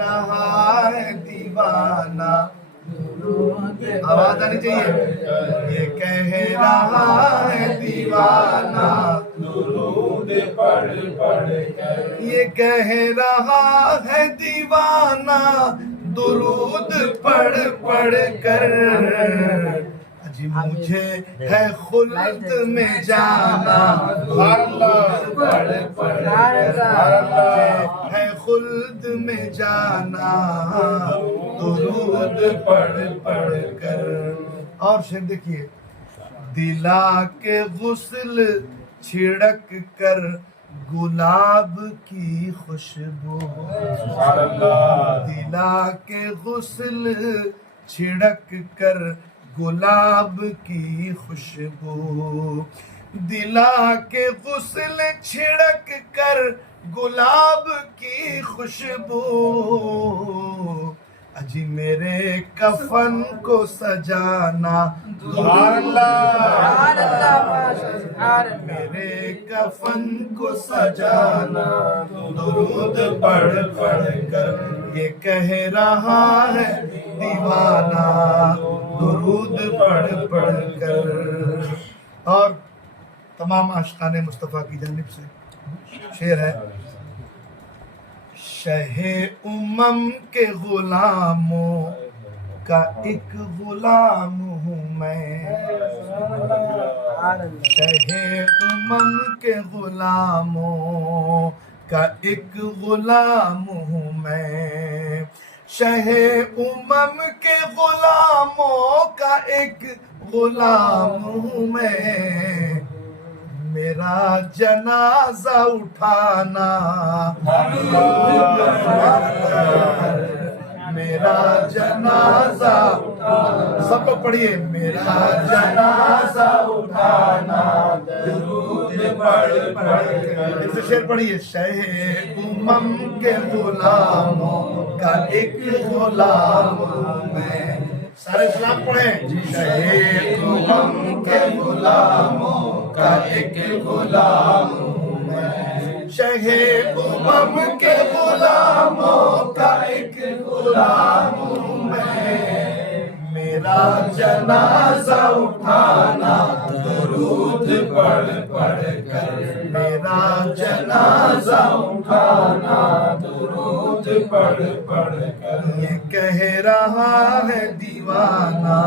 رہا ہے دیوانہ، آواز آنی چاہیے، یہ کہہ رہا ہے دیوانہ، درود پڑھ پڑھ کر یہ کہہ رہا ہے دیوانہ، درود پڑھ پڑھ کر، جی مجھے ہے خلد میں جانا، درود پڑھ پڑھ کر، مجھے ہے خلد میں جانا، درود پڑھ پڑھ کر۔ اور شعر دیکھیے، دلا کے غسل چھڑک کر گلاب کی خوشبو، دلا کے غسل چھڑک کر گلاب کی خوشبو، دلا کے غسل چھڑک کر گلاب کی خوشبو، اجی میرے کفن کو سجانا، میرے کفن کو سجانا، درود پڑھ پڑھ کر، یہ کہہ رہا ہے دیوانہ، درود پڑھ پڑھ کر۔ اور تمام عاشقان مصطفیٰ کی جانب سے شعر ہے، شہ کے غلاموں کا ایک غلام ہوں میں، شہ کے غلاموں کا ایک غلام ہوں میں، شہ کے غلاموں کا ایک غلام ہوں میں، میرا جنازہ اٹھانا، میرا جنازہ، سب لوگ پڑھیے، میرا جنازہ اٹھانا، درود پڑھ پڑھ کر، اس سے شعر پڑھیے، شہ کے غلاموں کا ایک غلام ہوں میں، سارے سلام پڑھیں، شہ کے غلاموں کا ایک غلام ہوں میں، شہ کے غلاموں کا ایک غلام ہوں میں، میرا جنازہ اٹھانا، درود پڑھ پڑھ کر، میرا جنازہ اٹھانا، درود پڑھ پڑھ کر، یہ کہہ رہا ہے دیوانہ،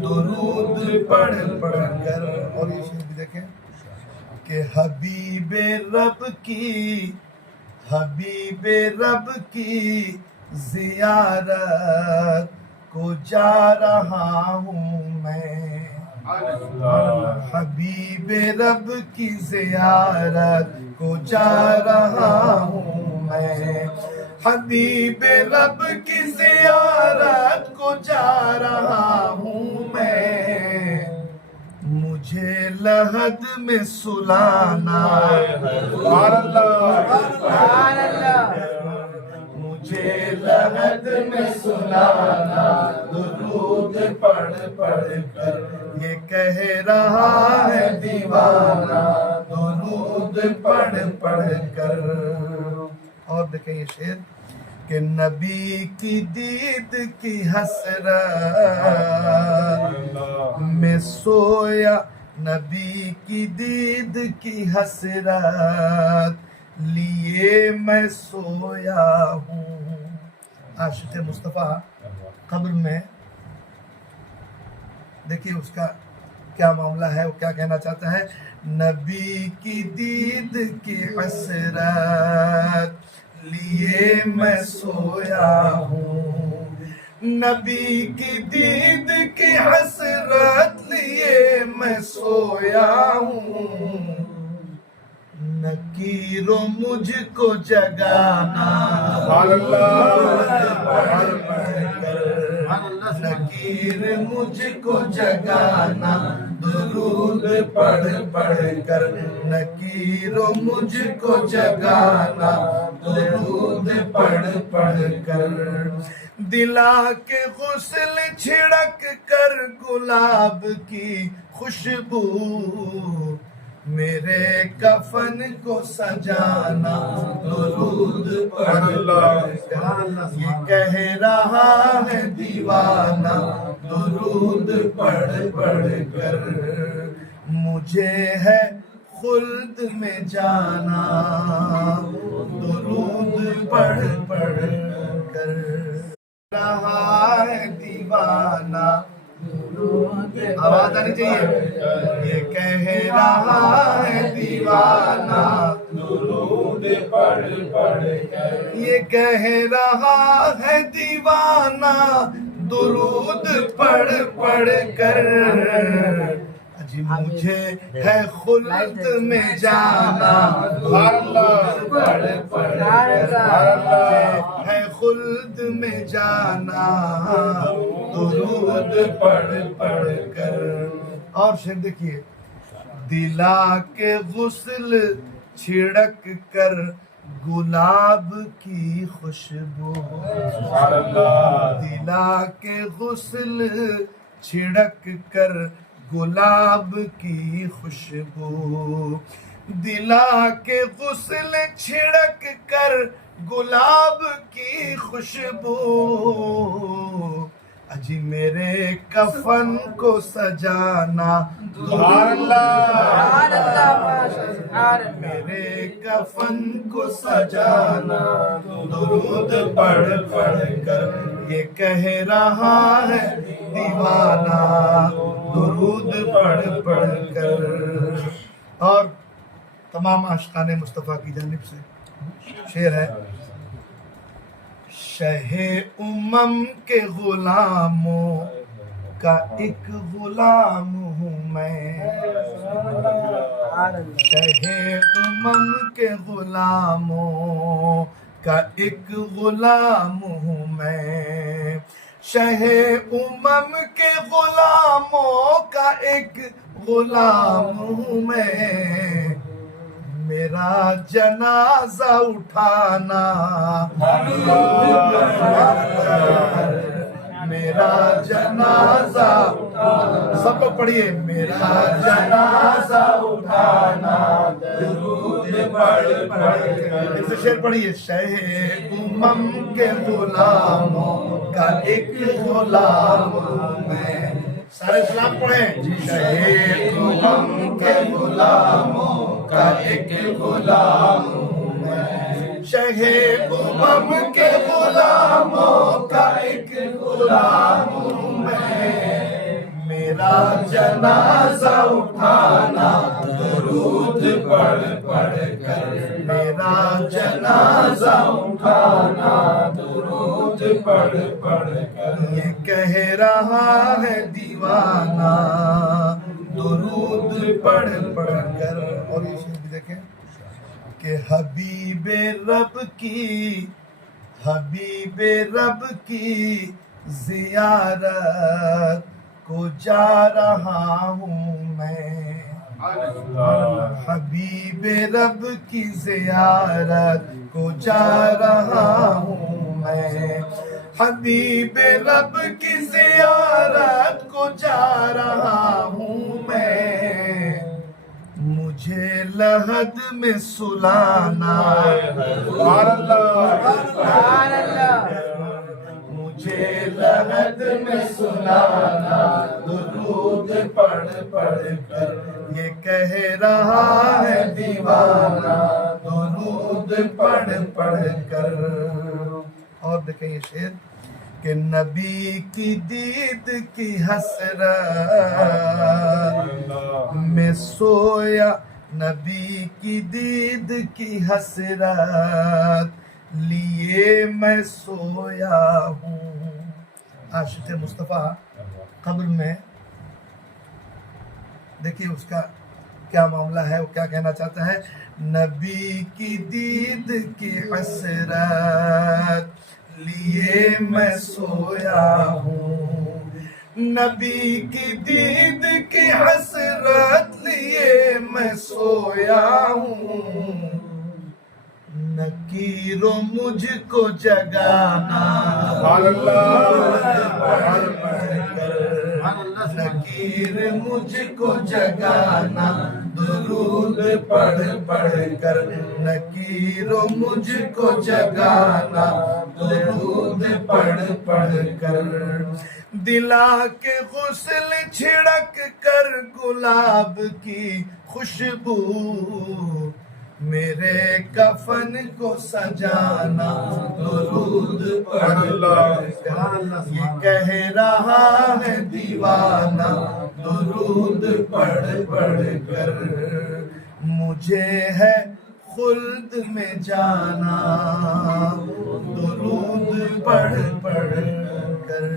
درود پڑھ پڑھ کر۔ اور یہ شعر بھی دیکھیں کہ حبیب رب کی زیارت کو جا رہا ہوں میں، حبیب رب کی زیارت کو جا رہا ہوں میں، حبیب رب کی زیارت کو جا رہا ہوں میں، مجھے لحد میں سلانا، مجھے لحد میں سلانا، درود پڑھ پڑھ کر، یہ کہہ رہا ہے دیوانہ، درود پڑھ پڑھ کر۔ اور دیکھیں یہ شعر کہ نبی کی دید کی حسرت میں سویا، نبی کی دید کی حسرت لیے میں سویا ہوں۔ عاشق مصطفیٰ قبر میں دیکھیے اس کا کیا معاملہ ہے، وہ کیا کہنا چاہتا ہے، نبی کی دید کی حسرت لیے میں سویا ہوں، نبی کی دید کی حسرت لیے میں سویا ہوں، نکیر مجھ کو جگانا، نکیر مجھ کو جگانا، درود پڑھ پڑھ کر، نکیر مجھ کو جگانا، درود پڑھ پڑھ کر، دلا کے غسل چھڑک کر گلاب کی خوشبو، میرے کفن کو سجانا درود پڑھ پڑھ کر یہ کہہ رہا ہے دیوانہ درود پڑھ پڑھ کر مجھے ہے خلد میں جانا درود پڑھ پڑھ کر رہا ہے دیوانہ آواز آنی چاہیے یہ کہہ رہا ہے دیوانہ درود پڑھ پڑھ کر یہ کہہ رہا ہے دیوانہ درود پڑھ پڑھ کر جی مجھے ہے خلد میں جانا درود پڑھ پڑھ کر ہے خلد میں جانا درود پڑھ پڑھ کر اور شعر دیکھیے دلا کے غسل چھڑک کر گلاب کی خوشبو دلا کے غسل چھڑک کر گلاب کی خوشبو دلا کے غسل چھڑک کر گلاب کی خوشبو اجی میرے کفن کو سجانا میرے کفن کو سجانا درود پڑھ پڑھ کر یہ کہہ رہا ہے دیوانہ درود پڑھ پڑھ کر اور تمام عاشقان مصطفیٰ کی جانب سے شعر ہے شہ کے غلاموں کا ایک غلام ہوں میں شہ کے غلاموں کا ایک غلام ہوں میں شہ کے غلاموں کا ایک غلام ہوں میں میرا جنازہ اٹھانا میرا جنازہ سب کو پڑھیے میرا جنازہ اٹھانا درود پڑھ پڑھ ایک سے شعر پڑھیے شہ کے غلاموں کا ایک غلام میں سارے سلام پڑھیں شہ کے غلاموں کا ایک غلام میں شہ کے غلاموں کا ایک غلام میں میرا جنازہ اٹھانا درود پڑھ پڑھ کر میرا جنازہ اٹھانا درود پڑھ پڑھ کر یہ کہہ رہا ہے دیوانہ درود پڑھ پڑھ کر اور یہ شعر بھی دیکھیں کہ حبیب رب کی زیارت کو جا رہا ہوں میں حبیب رب کی زیارت کو جا رہا ہوں میں حبیب رب کی زیارت کو جا رہا ہوں میں مجھے لحد میں سلانا مجھے لحد میں سلانا درود پڑھ پڑھ کر یہ کہہ رہا ہے دیوانہ درود پڑھ پڑھ کر اور دیکھیں یہ شعر کہ نبی کی دید کی حسرت میں سویا نبی کی دید کی حسرت لیے میں سویا ہوں عاشق مصطفیٰ قبر میں دیکھیے اس کا کیا معاملہ ہے وہ کیا کہنا چاہتا ہے نبی کی دید کی حسرت لیے میں سویا ہوں نبی کی دید کی حسرت لیے میں سویا ہوں نکیرو مجھ کو جگانا نکیر نکیر مجھ کو جگانا درود پڑھ پڑھ کر نکیر مجھ کو جگانا درود پڑھ پڑھ کر دلا کے غسل چھڑک کر گلاب کی خوشبو میرے کفن کو سجانا درود پڑھ پڑھ کر یہ کہہ رہا ہے دیوانہ درود پڑھ پڑھ کر مجھے ہے خلد میں جانا درود پڑھ پڑھ کر